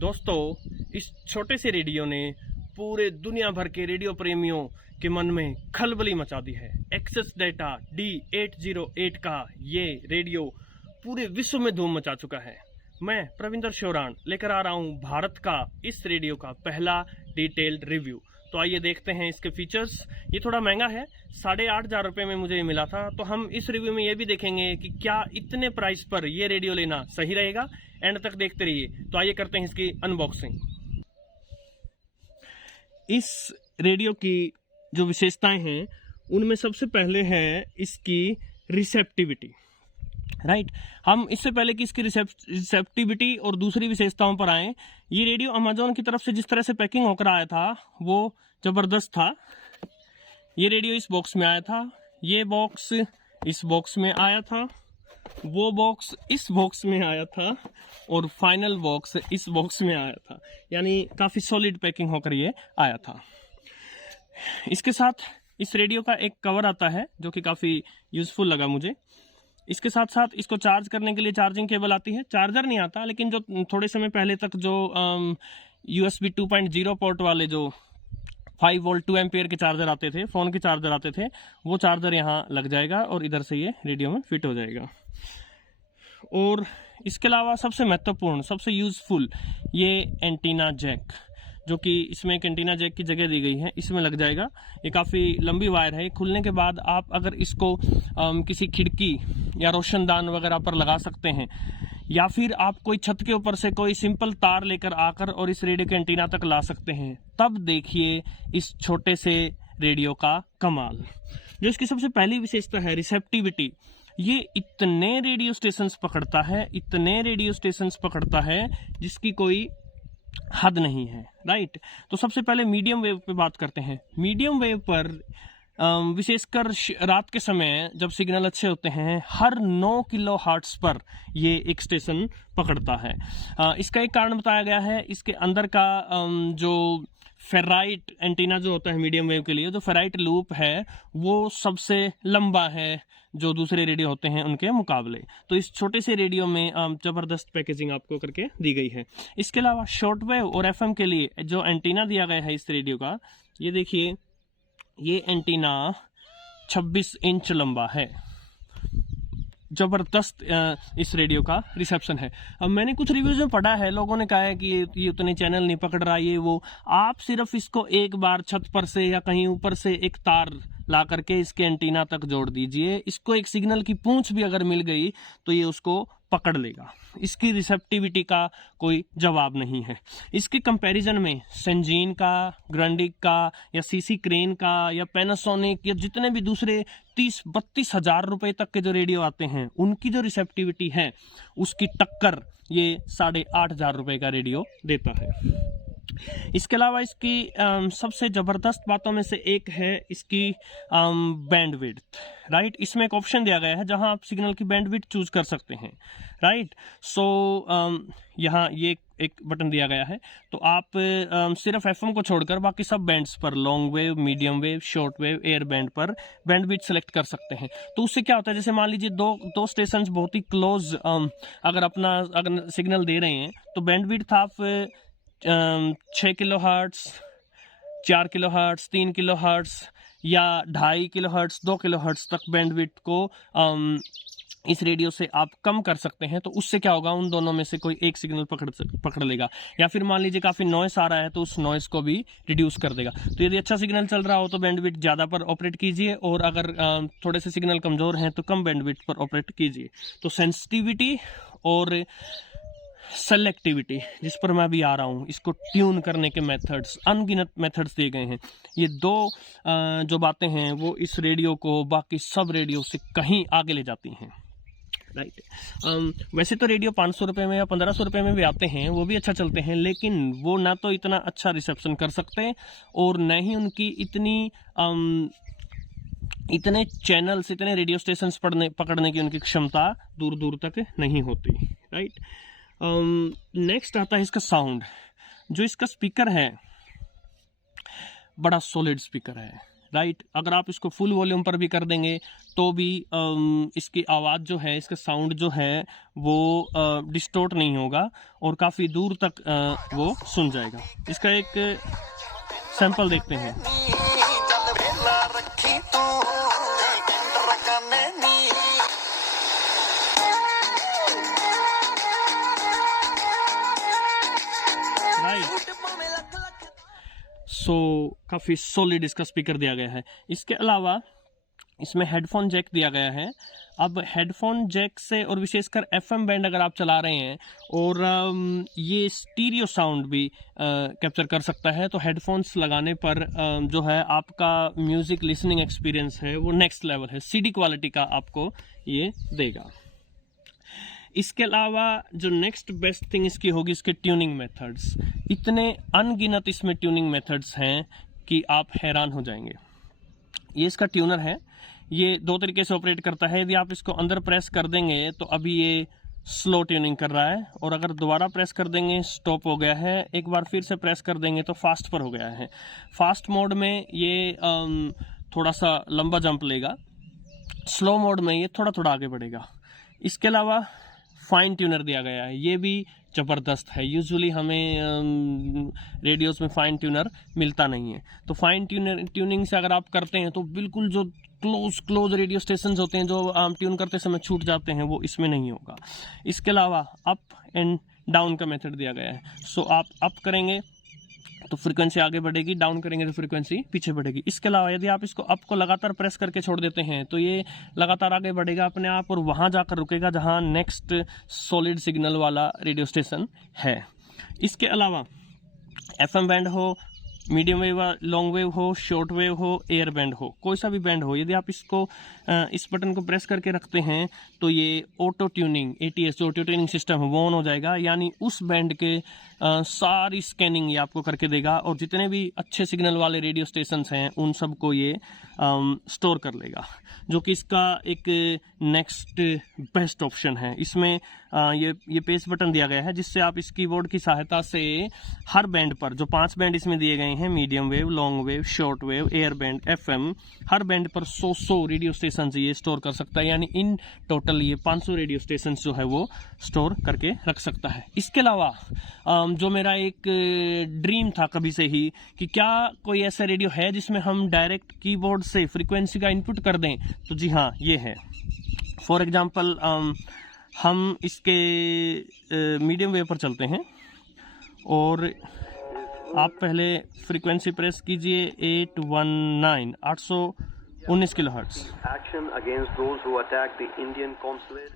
दोस्तों, इस छोटे से रेडियो ने पूरे दुनिया भर के रेडियो प्रेमियों के मन में खलबली मचा दी है। एक्सेस डेटा D808 का ये रेडियो पूरे विश्व में धूम मचा चुका है। मैं प्रविंदर शोरान लेकर आ रहा हूँ भारत का इस रेडियो का पहला डिटेल्ड रिव्यू। तो आइए देखते हैं इसके फीचर्स। ये थोड़ा महंगा है, 8,500 रुपये में मुझे मिला था। तो हम इस रिव्यू में ये भी देखेंगे कि क्या इतने प्राइस पर ये रेडियो लेना सही रहेगा। एंड तक देखते रहिए। तो आइए करते हैं इसकी अनबॉक्सिंग। इस रेडियो की जो विशेषताएं हैं उनमें सबसे पहले है इसकी रिसेप्टिविटी। राइट, हम इससे पहले कि इसकी रिसेप्टिविटी और दूसरी विशेषताओं पर आए, ये रेडियो अमेजोन की तरफ से जिस तरह से पैकिंग होकर आया था वो जबरदस्त था। ये रेडियो इस बॉक्स में आया था, ये बॉक्स इस बॉक्स में आया था, वो बॉक्स इस बॉक्स में आया था और फाइनल बॉक्स इस बॉक्स में आया था। यानी काफी सॉलिड पैकिंग होकर ये आया था। इसके साथ इस रेडियो का एक कवर आता है जो कि काफी यूजफुल लगा मुझे। इसके साथ साथ इसको चार्ज करने के लिए चार्जिंग केबल आती है। चार्जर नहीं आता, लेकिन जो थोड़े समय पहले तक जो USB 2.0 पोर्ट वाले जो 5 वोल्ट 2 एम्पियर के चार्जर आते थे, फोन के चार्जर आते थे, वो चार्जर यहाँ लग जाएगा और इधर से ये रेडियो में फिट हो जाएगा। और इसके अलावा सबसे महत्वपूर्ण, सबसे यूजफुल ये एंटीना जैक, जो कि इसमें एक एंटीना जैक की जगह दी गई है, इसमें लग जाएगा। ये काफ़ी लंबी वायर है। खुलने के बाद आप अगर इसको किसी खिड़की या रोशनदान वगैरह पर लगा सकते हैं, या फिर आप कोई छत के ऊपर से कोई सिंपल तार लेकर आकर और इस रेडियो के एंटीना तक ला सकते हैं। तब देखिए इस छोटे से रेडियो का कमाल। जो इसकी सबसे पहली विशेषता है रिसेप्टिविटी, ये इतने रेडियो स्टेशंस पकड़ता है, इतने रेडियो स्टेशंस पकड़ता है जिसकी कोई हद नहीं है। राइट, तो सबसे पहले मीडियम वेव पे बात करते हैं। मीडियम वेव पर विशेषकर रात के समय जब सिग्नल अच्छे होते हैं, हर 9 किलो हर्ट्ज पर ये एक स्टेशन पकड़ता है। इसका एक कारण बताया गया है, इसके अंदर का जो फेराइट एंटीना जो होता है मीडियम वेव के लिए, जो फेराइट लूप है वो सबसे लंबा है जो दूसरे रेडियो होते हैं उनके मुकाबले। तो इस छोटे से रेडियो में जबरदस्त पैकेजिंग आपको करके दी गई है। इसके अलावा शॉर्ट वेव और FM के लिए जो एंटीना दिया गया है इस रेडियो का, ये देखिए, ये एंटीना 26 इंच लंबा है। जबरदस्त इस रेडियो का रिसेप्शन है। अब मैंने कुछ रिव्यूज में पढ़ा है, लोगों ने कहा है कि ये उतने चैनल नहीं पकड़ रहा, ये वो। आप सिर्फ इसको एक बार छत पर से या कहीं ऊपर से एक तार ला करके इसके एंटीना तक जोड़ दीजिए, इसको एक सिग्नल की पूंछ भी अगर मिल गई तो ये उसको पकड़ लेगा। इसकी रिसेप्टिविटी का कोई जवाब नहीं है। इसके कंपैरिजन में सेंजीन का, ग्रैंडिक का या CC क्रेन का या पैनासोनिक या जितने भी दूसरे 30-32 हजार रुपए तक के जो रेडियो आते हैं, उनकी जो रिसेप्टिविटी है उसकी टक्कर ये 8,500 रुपए का रेडियो देता है। इसके अलावा इसकी सबसे जबरदस्त बातों में से एक है इसकी बैंडविड्थ। राइट, इसमें एक ऑप्शन दिया गया है जहां आप सिग्नल की बैंडविड्थ चूज कर सकते हैं। राइट, सो यहाँ ये एक बटन दिया गया है, तो आप सिर्फ FM को छोड़कर बाकी सब बैंड्स पर, long wave, medium wave, short wave, air band पर बैंडविड्थ सेलेक्ट कर सकते हैं। तो उससे क्या होता है, जैसे मान लीजिए दो स्टेशंस बहुत ही क्लोज अगर सिग्नल दे रहे हैं, तो बैंडविड्थ आप 6 kilo hertz, 4 kilo hertz, 3 kilo hertz या 2.5 किलो हर्ट्स, 2 किलो हर्ट्स तक बैंडविड्थ को इस रेडियो से आप कम कर सकते हैं। तो उससे क्या होगा, उन दोनों में से कोई एक सिग्नल पकड़ लेगा। या फिर मान लीजिए काफी नॉइस आ रहा है तो उस नॉइस को भी रिड्यूस कर देगा। तो यदि अच्छा सिग्नल चल रहा हो तो बैंडविड्थ ज्यादा पर ऑपरेट कीजिए, और अगर थोड़े से सिग्नल कमजोर हैं तो कम बैंडविड्थ पर ऑपरेट कीजिए। तो सेंसिटिविटी और सेलेक्टिविटी, जिस पर मैं अभी आ रहा हूँ, इसको ट्यून करने के मेथड्स, अनगिनत मेथड्स दिए गए हैं। ये दो जो बातें हैं वो इस रेडियो को बाकी सब रेडियो से कहीं आगे ले जाती हैं। राइट, वैसे तो रेडियो 500 रुपये में या 1500 रुपये में भी आते हैं, वो भी अच्छा चलते हैं, लेकिन वो ना तो इतना अच्छा रिसेप्शन कर सकते और न ही उनकी इतने चैनल्स, इतने रेडियो स्टेशंस पकड़ने की उनकी क्षमता दूर दूर तक नहीं होती। राइट, नेक्स्ट आता है इसका साउंड। जो इसका स्पीकर है बड़ा सॉलिड स्पीकर है। राइट। अगर आप इसको फुल वॉल्यूम पर भी कर देंगे तो भी इसकी आवाज़ जो है, इसका साउंड जो है वो डिस्टोर्ट नहीं होगा और काफ़ी दूर तक वो सुन जाएगा। इसका एक सैंपल देखते हैं। सो काफ़ी सॉलिड इसका स्पीकर दिया गया है। इसके अलावा इसमें हेडफोन जैक दिया गया है। अब हेडफोन जैक से और विशेषकर एफएम बैंड अगर आप चला रहे हैं और ये स्टीरियो साउंड भी कैप्चर कर सकता है, तो हेडफोन्स लगाने पर जो है आपका म्यूज़िक लिसनिंग एक्सपीरियंस है वो नेक्स्ट लेवल है, सीडी क्वालिटी का आपको ये देगा। इसके अलावा जो नेक्स्ट बेस्ट थिंग इसकी होगी इसके ट्यूनिंग मेथड्स। इतने अनगिनत इसमें ट्यूनिंग मेथड्स हैं कि आप हैरान हो जाएंगे। ये इसका ट्यूनर है, ये दो तरीके से ऑपरेट करता है। यदि आप इसको अंदर प्रेस कर देंगे तो अभी ये स्लो ट्यूनिंग कर रहा है, और अगर दोबारा प्रेस कर देंगे स्टॉप हो गया है, एक बार फिर से प्रेस कर देंगे तो फास्ट पर हो गया है। फास्ट मोड में ये थोड़ा सा लंबा जंप लेगा, स्लो मोड में ये थोड़ा थोड़ा आगे बढ़ेगा। इसके अलावा फाइन ट्यूनर दिया गया है, ये भी ज़बरदस्त है। यूजुअली हमें रेडियोस में फाइन ट्यूनर मिलता नहीं है, तो फाइन ट्यूनिंग से अगर आप करते हैं तो बिल्कुल जो क्लोज रेडियो स्टेशंस होते हैं जो हम ट्यून करते समय छूट जाते हैं, वो इसमें नहीं होगा। इसके अलावा अप एंड डाउन का मेथड दिया गया है। सो आप अप करेंगे तो फ्रीक्वेंसी आगे बढ़ेगी, डाउन करेंगे तो फ्रीक्वेंसी पीछे बढ़ेगी। इसके अलावा यदि आप इसको अप को लगातार प्रेस करके छोड़ देते हैं तो ये लगातार आगे बढ़ेगा अपने आप, और वहाँ जाकर रुकेगा जहाँ नेक्स्ट सॉलिड सिग्नल वाला रेडियो स्टेशन है। इसके अलावा एफएम बैंड हो, मीडियम वेव, लॉन्ग वेव हो, शॉर्ट वेव हो, एयर बैंड हो, कोई सा भी बैंड हो, यदि आप इसको इस बटन को प्रेस करके रखते हैं तो ये ऑटो ट्यूनिंग, एटीएस जो ऑटो ट्यूनिंग सिस्टम है वो ऑन हो जाएगा, यानी उस बैंड के सारी स्कैनिंग ये आपको करके देगा, और जितने भी अच्छे सिग्नल वाले रेडियो स्टेशंस हैं उन सबको ये स्टोर कर लेगा, जो कि इसका एक नेक्स्ट बेस्ट ऑप्शन है। इसमें ये पेस्ट बटन दिया गया है जिससे आप इस कीबोर्ड की सहायता से हर बैंड पर, जो 5 बैंड इसमें दिए गए हैं, medium wave, long wave, short wave, air band, FM, हर बैंड पर 100 रेडियो स्टेशन ये स्टोर कर सकता है, यानी इन टोटल ये 500 रेडियो स्टेशन जो है वो स्टोर करके रख सकता है। इसके अलावा जो मेरा एक ड्रीम था कभी से ही कि क्या कोई ऐसा रेडियो है जिसमें हम डायरेक्ट कीबोर्ड से फ्रीक्वेंसी का इनपुट कर दें, तो जी हाँ ये है। फॉर एग्जांपल हम इसके मीडियम वेव पर चलते हैं और आप पहले फ्रीक्वेंसी प्रेस कीजिए 819 किलोहर्ट्ज़,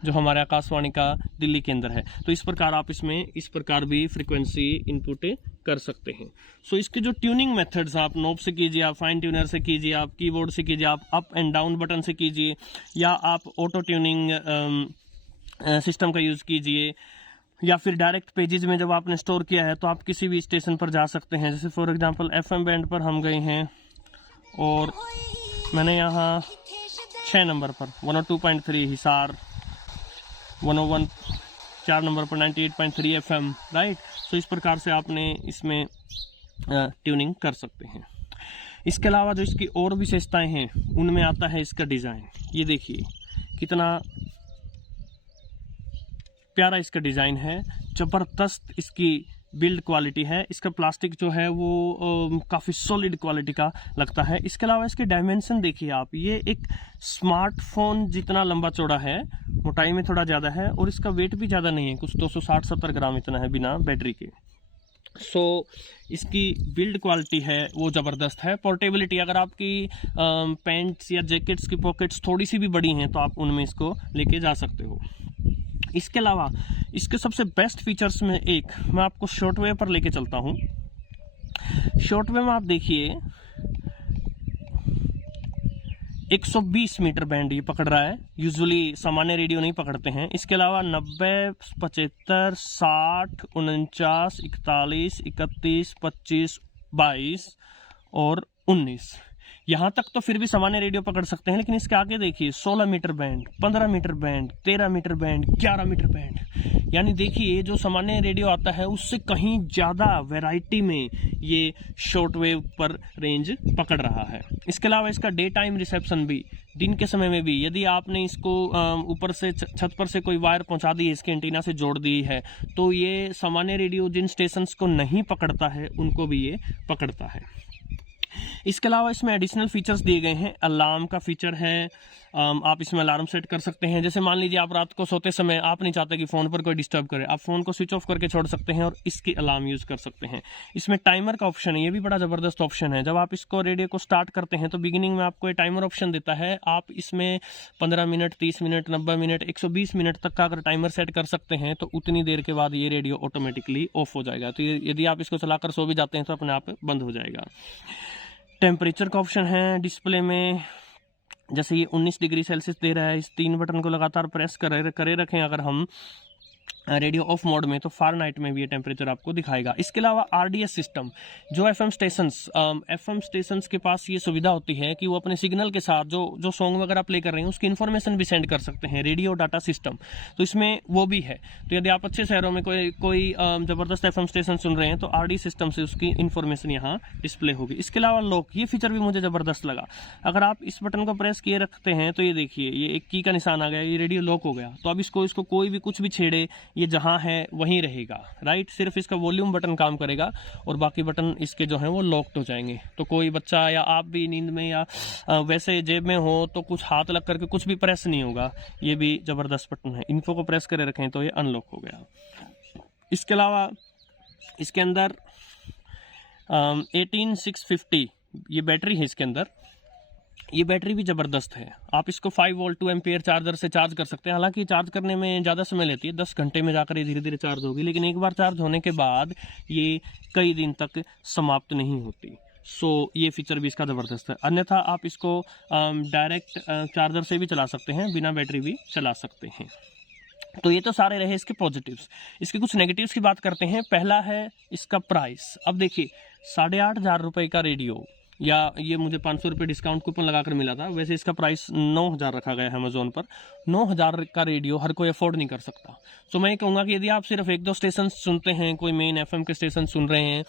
जो हमारे आकाशवाणी का दिल्ली केंद्र है। तो इस प्रकार आप इसमें इस प्रकार भी फ्रीक्वेंसी इनपुट कर सकते हैं। सो इसके जो ट्यूनिंग मेथड्स आप नॉब से कीजिए, आप फाइन ट्यूनर से कीजिए, आप कीबोर्ड से कीजिए, आप अप एंड डाउन बटन से कीजिए, या आप ऑटो ट्यूनिंग सिस्टम का यूज़ कीजिए, या फिर डायरेक्ट पेजेस में जब आपने स्टोर किया है तो आप किसी भी स्टेशन पर जा सकते हैं। जैसे फॉर एग्जांपल एफएम बैंड पर हम गए हैं और मैंने यहाँ 6 नंबर पर 102.3 हिसार, 101 4 नंबर पर 98.3 एफएम, राइट। सो इस प्रकार से आपने इसमें ट्यूनिंग कर सकते हैं। इसके अलावा जो इसकी और विशेषताएं हैं उनमें आता है इसका डिज़ाइन। ये देखिए कितना प्यारा इसका डिज़ाइन है, ज़बरदस्त इसकी बिल्ड क्वालिटी है। इसका प्लास्टिक जो है वो काफ़ी सॉलिड क्वालिटी का लगता है। इसके अलावा इसके डायमेंशन देखिए आप, ये एक स्मार्टफोन जितना लंबा चौड़ा है, मोटाई में थोड़ा ज़्यादा है, और इसका वेट भी ज़्यादा नहीं है, कुछ 260-70 ग्राम इतना है बिना बैटरी के। सो इसकी बिल्ड क्वालिटी है वो ज़बरदस्त है। पोर्टेबिलिटी, अगर आपकी पैंट्स या जैकेट्स की पॉकेट्स थोड़ी सी भी बड़ी हैं तो आप उनमें इसको लेके जा सकते हो। इसके अलावा इसके सबसे बेस्ट फीचर्स में एक मैं आपको शॉर्ट वेव पर लेके चलता हूँ। शॉर्ट वेव में आप देखिए 120 मीटर बैंड ये पकड़ रहा है, यूजुअली सामान्य रेडियो नहीं पकड़ते हैं। इसके अलावा 90, 75, 60, 49, 41, 31, 25, 22 और 19, यहाँ तक तो फिर भी सामान्य रेडियो पकड़ सकते हैं, लेकिन इसके आगे देखिए 16 metre band, 15 metre band, 13 metre band, 11 metre band, यानी देखिए जो सामान्य रेडियो आता है उससे कहीं ज़्यादा वैरायटी में ये शॉर्ट वेव पर रेंज पकड़ रहा है। इसके अलावा इसका डे टाइम रिसेप्शन भी, दिन के समय में भी यदि आपने इसको ऊपर से छत पर से कोई वायर पहुंचा दी है, इसके एंटीना से जोड़ दी है, तो ये सामान्य रेडियो जिन स्टेशंस को नहीं पकड़ता है उनको भी ये पकड़ता है। इसके अलावा इसमें एडिशनल फीचर्स दिए गए हैं। अलार्म का फीचर है, आप इसमें अलार्म सेट कर सकते हैं। जैसे मान लीजिए आप रात को सोते समय आप नहीं चाहते कि फ़ोन पर कोई डिस्टर्ब करे, आप फ़ोन को स्विच ऑफ करके छोड़ सकते हैं और इसकी अलार्म यूज़ कर सकते हैं। इसमें टाइमर का ऑप्शन है, ये भी बड़ा ज़बरदस्त ऑप्शन है। जब आप इसको रेडियो को स्टार्ट करते हैं तो बिगिनिंग में आपको ये टाइमर ऑप्शन देता है। आप इसमें 15 मिनट, 30 मिनट, 90 मिनट, 120 मिनट तक का अगर टाइमर सेट कर सकते हैं तो उतनी देर के बाद ये रेडियो ऑटोमेटिकली ऑफ हो जाएगा। तो यदि आप इसको चलाकर सो भी जाते हैं तो अपने आप बंद हो जाएगा। टेम्परेचर का ऑप्शन है डिस्प्ले में, जैसे ये 19 डिग्री सेल्सियस दे रहा है। इस 3 बटन को लगातार प्रेस करे रखें अगर हम रेडियो ऑफ मोड में, तो फारेनहाइट में भी ये टेम्परेचर आपको दिखाएगा। इसके अलावा आरडीएस सिस्टम, जो एफएम स्टेशंस के पास ये सुविधा होती है कि वो अपने सिग्नल के साथ जो सॉन्ग वगैरह प्ले कर रहे हैं उसकी इन्फॉर्मेशन भी सेंड कर सकते हैं, रेडियो डाटा सिस्टम, तो इसमें वो भी है। तो यदि आप अच्छे शहरों में कोई ज़बरदस्त एफएम स्टेशन सुन रहे हैं तो आरडी सिस्टम से उसकी इन्फॉर्मेशन यहाँ डिस्प्ले होगी। इसके अलावा लॉक, ये फीचर भी मुझे ज़बरदस्त लगा। अगर आप इस बटन को प्रेस किए रखते हैं तो ये देखिए ये एक की का निशान आ गया, ये रेडियो लॉक हो गया। तो अब इसको कोई भी कुछ भी छेड़े, ये जहां है वहीं रहेगा, राइट। सिर्फ इसका वॉल्यूम बटन काम करेगा और बाकी बटन इसके जो हैं वो लॉक्ड हो जाएंगे। तो कोई बच्चा या आप भी नींद में या वैसे जेब में हो तो कुछ हाथ लग करके कुछ भी प्रेस नहीं होगा। ये भी जबरदस्त बटन है। इनको को प्रेस करे रखें तो ये अनलॉक हो गया। इसके अलावा इसके अंदर 18650 ये बैटरी है। इसके अंदर ये बैटरी भी ज़बरदस्त है। आप इसको 5 वोल्ट 2 एम्पियर चार्जर से चार्ज कर सकते हैं। हालांकि चार्ज करने में ज़्यादा समय लेती है, 10 घंटे में जाकर ये धीरे धीरे चार्ज होगी, लेकिन एक बार चार्ज होने के बाद ये कई दिन तक समाप्त नहीं होती। सो ये फीचर भी इसका ज़बरदस्त है। अन्यथा आप इसको डायरेक्ट चार्जर से भी चला सकते हैं, बिना बैटरी भी चला सकते हैं। तो ये तो सारे रहे इसके पॉजिटिव्स। इसके कुछ नेगेटिव्स की बात करते हैं। पहला है इसका प्राइस। अब देखिए 8,500 रुपये का रेडियो, या ये मुझे 500 रुपये डिस्काउंट कूपन लगाकर मिला था, वैसे इसका प्राइस 9,000 रखा गया है अमेजोन पर। 9,000 का रेडियो हर कोई अफोर्ड नहीं कर सकता। तो मैं ये कहूँगा कि यदि आप सिर्फ 1-2 स्टेशन सुनते हैं, कोई मेन एफएम के स्टेशन सुन रहे हैं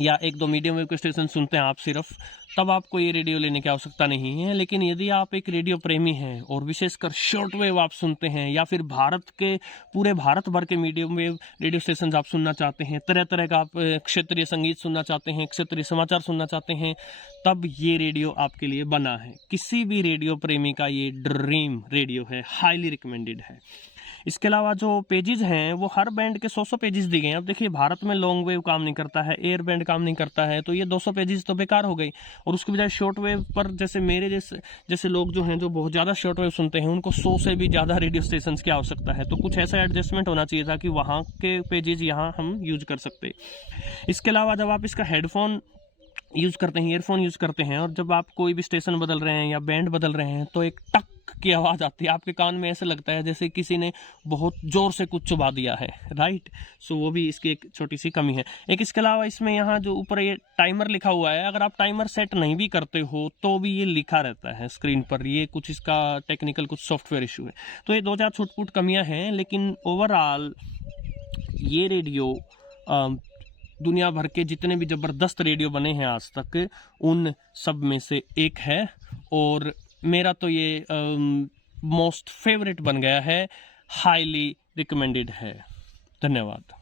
या 1-2 मीडियम वेव के स्टेशन सुनते हैं आप सिर्फ, तब आपको ये रेडियो लेने की आवश्यकता नहीं है। लेकिन यदि आप एक रेडियो प्रेमी हैं और विशेषकर शॉर्ट वेव आप सुनते हैं, या फिर पूरे भारत भर के मीडियम वेव रेडियो स्टेशन आप सुनना चाहते हैं, तरह तरह का आप क्षेत्रीय संगीत सुनना चाहते हैं, क्षेत्रीय समाचार सुनना चाहते हैं, तब ये रेडियो आपके लिए बना है। किसी भी रेडियो प्रेमी का ये ड्रीम रेडियो है, हाईली रिकमेंडेड है। इसके अलावा जो पेजेस हैं वो हर बैंड के 100 पेजेस दिए गए हैं। अब देखिए भारत में लॉन्ग वेव काम नहीं करता है, एयर बैंड काम नहीं करता है, तो ये 200 पेजेस तो बेकार हो गई। और उसके बजाय शॉर्ट वेव पर जैसे मेरे जैसे लोग जो हैं जो बहुत ज़्यादा शॉर्ट वेव सुनते हैं, उनको 100 से भी ज़्यादा रेडियो स्टेशन की आवश्यकता है। तो कुछ ऐसा एडजस्टमेंट होना चाहिए था कि वहाँ के पेजेस यहाँ हम यूज कर सकते। इसके अलावा जब आप इसका हेडफोन यूज़ करते हैं, ईयरफोन यूज़ करते हैं, और जब आप कोई भी स्टेशन बदल रहे हैं या बैंड बदल रहे हैं, तो एक टक की आवाज़ आती है आपके कान में। ऐसा लगता है जैसे किसी ने बहुत ज़ोर से कुछ चबा दिया है, राइट। सो वो भी इसकी एक छोटी सी कमी है। एक इसके अलावा इसमें यहाँ जो ऊपर ये टाइमर लिखा हुआ है, अगर आप टाइमर सेट नहीं भी करते हो तो भी ये लिखा रहता है स्क्रीन पर। ये कुछ इसका टेक्निकल कुछ सॉफ्टवेयर इशू है। तो ये 2-4 छूट-फूट कमियाँ हैं, लेकिन ओवरऑल ये रेडियो दुनिया भर के जितने भी ज़बरदस्त रेडियो बने हैं आज तक, उन सब में से एक है। और मेरा तो ये मोस्ट फेवरेट बन गया है, हाईली रिकमेंडेड है। धन्यवाद।